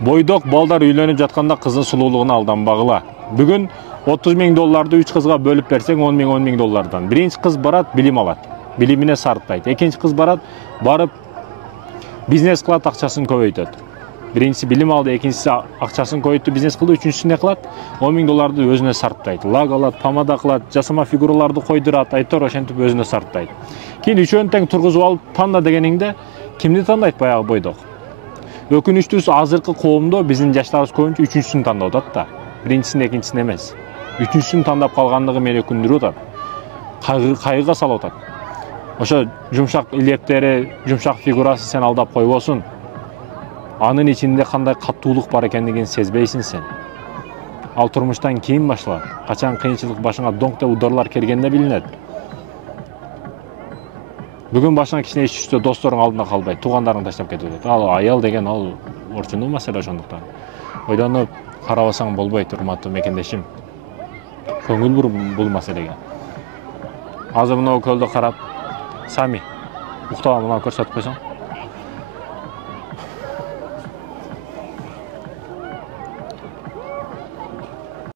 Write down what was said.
Бойдок балдар үйлөнүп жатканда кыздын сулуулугуна алданбагыла. Бүгүн 30 000 долларды 3 кызга бөлүп берсең 10 000 доллардан. Биринчи кыз барат, билим алат. Билимине сарптайт. Экинчи кыз барат, барып бизнес кылат, акчасын көбөйтөт. Биринчиси билим алды, экинчиси акчасын көбөйтүп бизнес кылды, үчүнчүсү не кылат? 10 000 долларды өзүнө сарптайт. Лак алат, помада кылат, жасама фигураларды койдурат, айтор ошентип өзүнө сарптайт. Кийин үчөөнү тең тургузуп алып танда дегениңде кимди тандайт баягы бойдок? Өкүнүчтүүсү азыркы коомдо биздин жаштарыбыз көбүнчө үчүнчүсүн тандап атат да. Биринчисин, экинчисин эмес. Үчүнчүсүн тандап калгандыгы мени өкүндүрүп атат. Кайгыга салып атат. Ошо жумшак илектери, жумшак фигурасы сен алдап койбосун. Анын ичинде кандай каттуулук бар экендигин сезбейсиң сен. Ал турмуштан кийин башталат. Качан кыйынчылык башыңа доңк деп удаарлар келгенде билинет. Бүгүн башыңа кичине иш түштө досторуң алдында калбайт, туугандарың таштап кетип атат. Ал аял деген ал орчундуу маселе ошондуктан. Ойлонуп карабасаң болбойт, урматтуу мекендешим. Көңүл бур бул маселеге. Азыр мына көлдө карап, Сами, уктап мына көрсөтүп койсоң.